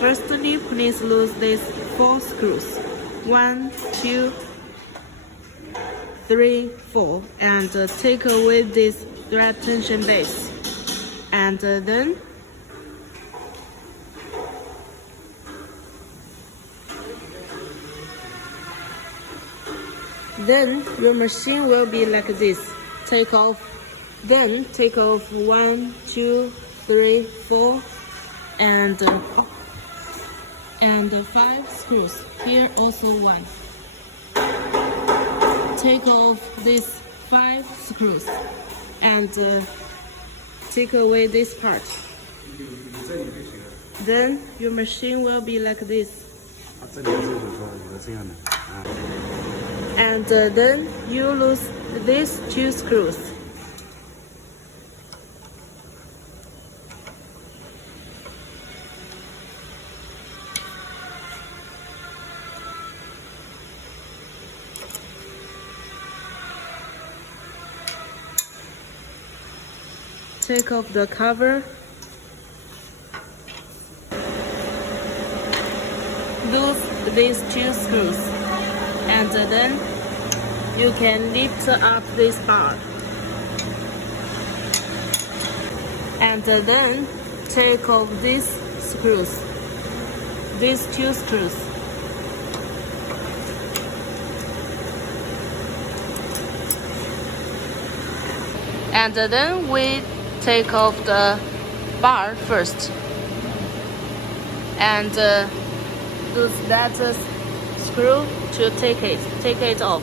Firstly, please lose these 4 screws. 1, 2, 3, 4, and take away this thread tension base. And then your machine will be like this. Take off 1, 2, 3, 4, and 5 screws. Here also 1. Take off these 5 screws and take away this part. Then your machine will be like this. And then you lose these 2 screws. Take off the cover. Lose these 2 screws. And then you can lift up this bar. And then take off these screws. These 2 screws. And then we take off the bar first. And use that screw to take it off.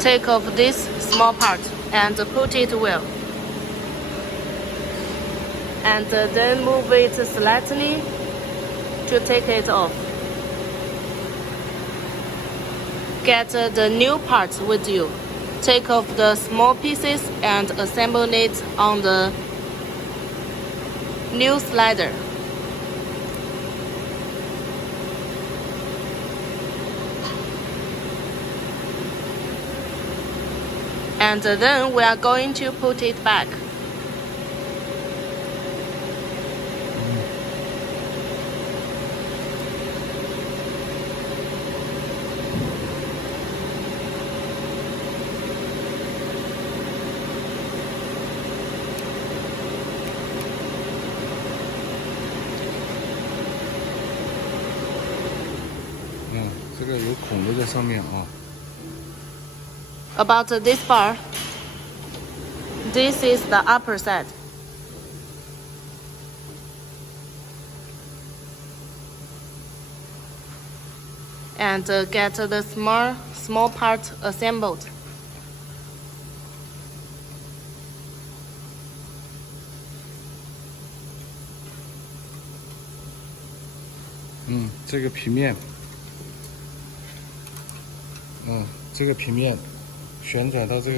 Take off this small part and put it well. And then move it slightly to take it off. Get the new parts with you. Take off the small pieces and assemble it on the new slider. And then we are going to put it back. About this bar, this is the upper side. And get the small part assembled.这个平面，这个平面旋转到这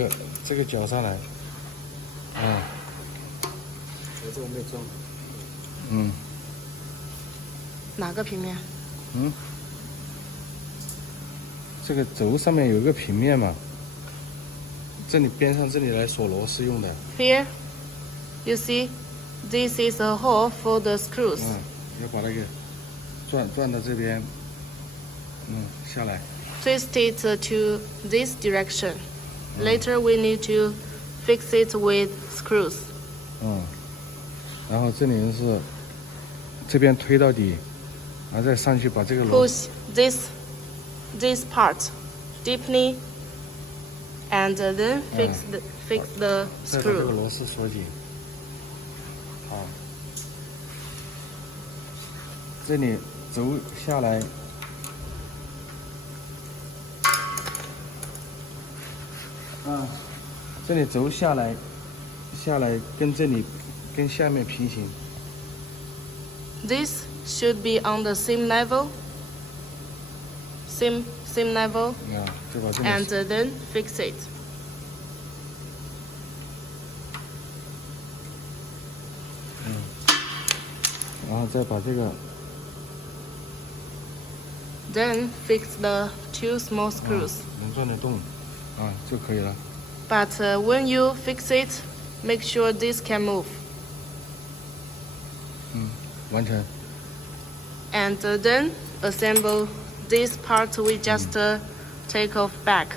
个角上来，这个没装，哪个平面？这个轴上面有一个平面嘛，这里边上这里来锁螺丝用的。Here, you see, this is a hole for the screws. 要把那个转到这边，下来。Twist it to this direction. Later we need to fix it with screws. 然后这里是这边推到底，然后再上去把这个螺。Push this part deeply, and then fix the 再把这个 screw. 螺丝锁紧。好，这里轴下来。这里轴下来跟这里跟下面平行。This should be on the same level. Same level. 就把这里。And then fix it. 然后再把这个。Then fix the 2 small screws. 能转得动，就可以了。But when you fix it, make sure this can move. 完成。 And then assemble this part we just take off back.